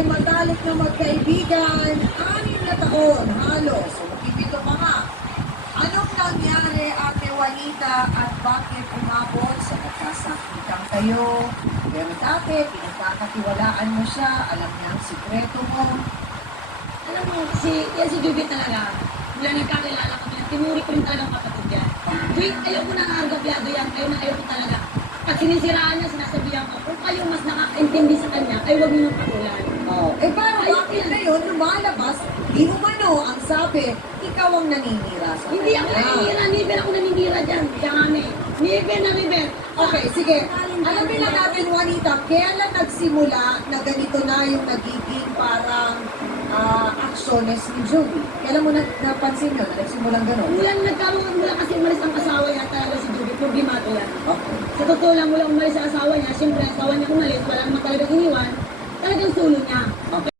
ay matalik na magkaibigan, 6 na taon halos. So, makikita pa nga. Anong nangyari, Ate Juanita, at bakit umabot sa nagkasakitan kayo? Pero dati, pinagkakatiwalaan mo siya, alam niya ang sikreto mo. Alam mo, si Juby talaga, mula nagkakilala kami, tinuri ko rin talagang kapatid yan. Juby, ayaw ko na argabyado yan, ayaw ko talaga. At sinisiraan niya, sinasabihan ko, kung kayo mas nakakaintindi sa kanya, ay huwag niyo patulan. Oh. Eh paano bakit ngayon lumalabas, di umano ang sabi, ikaw ang naninira sa Hindi ako naninira, never ako naninira dyan. Kaya kami, never na never. Okay, sige. Alamin lang natin, Juanita, kailan nagsimula na ganito na yung nagiging parang aksyones ni Juby? Kailan mo napansin yun, na nagsimulang gano'n? Mula kasi umalis ang asawa niya talaga si Juby, problemado yan. Okay. Sa totoo lang, mula umalis ang asawa niya, siyempre ang asawa niya umalis, wala naman talaga iniwan.